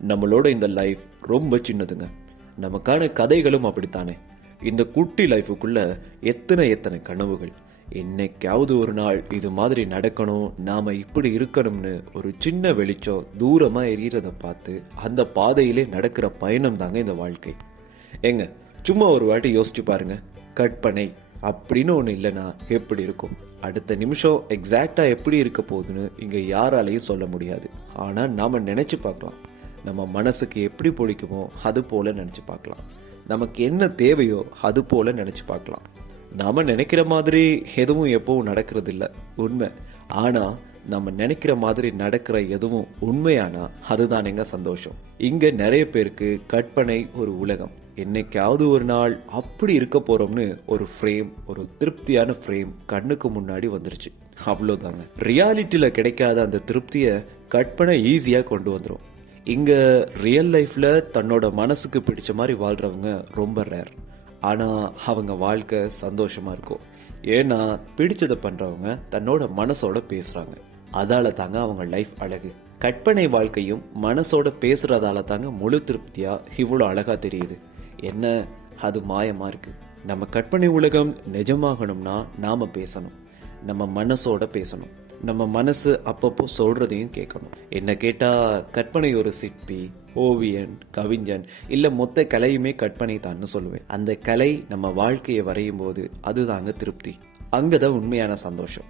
நம்மளோட இந்த லைஃப் ரொம்ப சின்னதுங்க. நமக்கான கதைகளும் அப்படித்தானே. இந்த குட்டி லைஃபுக்குள்ள எத்தனை எத்தனை கனவுகள். என்னைக்காவது ஒரு நாள் இது மாதிரி நடக்கணும், நாம இப்படி இருக்கணும்னு ஒரு சின்ன வெளிச்சம் தூரமா எரியறத பார்த்து அந்த பாதையிலே நடக்கிற பயணம் தாங்க இந்த வாழ்க்கை. ஏங்க, சும்மா ஒரு வாட்டி யோசிச்சு பாருங்க. கற்பனை அப்படின்னு ஒன்று இல்லைன்னா எப்படி இருக்கும்? அடுத்த நிமிஷம் எக்ஸாக்டா எப்படி இருக்க போகுதுன்னு இங்க யாராலையும் சொல்ல முடியாது. ஆனா நாம நினைச்சு பார்க்கலாம். நம்ம மனசுக்கு எப்படி பிடிக்குமோ அது போல நினைச்சு பார்க்கலாம். நமக்கு என்ன தேவையோ அது போல நினைச்சு பார்க்கலாம். நாம நினைக்கிற மாதிரி எதுவும் எப்பவும் நடக்கிறது இல்லை, உண்மை. ஆனா நம்ம நினைக்கிற மாதிரி நடக்கிற எதுவும் உண்மையானா அதுதானேங்க சந்தோஷம். இங்க நிறைய பேருக்கு கற்பனை ஒரு உலகம். என்னைக்காவது ஒரு நாள் அப்படி இருக்க போறோம்னு ஒரு ஃப்ரேம், ஒரு திருப்தியான ஃப்ரேம் கண்ணுக்கு முன்னாடி வந்துருச்சு, அவ்வளோதாங்க. ரியாலிட்டியில கிடைக்காத அந்த திருப்தியை கற்பனை ஈஸியா கொண்டு வந்துடும். இங்க ரியல் லைஃப்ல தன்னோட மனசுக்கு பிடிச்ச மாதிரி வாழ்றவங்க ரொம்ப ரேர். ஆனா அவங்க வாழ்க்கை சந்தோஷமா இருக்கும். ஏன்னா பிடிச்சதை பண்றவங்க தன்னோட மனசோட பேசுறாங்க. அதால தாங்க அவங்க லைஃப் அழகு. கற்பனை வாழ்க்கையும் மனசோட பேசுறதால தாங்க முழு திருப்தியா இவ்வளோ அழகா தெரியுது. என்ன, அது மாயமா இருக்கு. நம்ம கற்பனை உலகம் நிஜமாகணும்னா நாம பேசணும், நம்ம மனசோட பேசணும். நம்ம மனசு அப்பப்போ சொல்றதையும் கேட்கணும். என்ன கேட்டா கற்பனை ஒரு சிற்பி, ஓவியன், கவிஞன் இல்ல மொத்த கலையுமே கற்பனை தான்னு சொல்லுவேன். அந்த கலை நம்ம வாழ்க்கையை வரையும் போது அதுதாங்க திருப்தி. அங்கதான் உண்மையான சந்தோஷம்.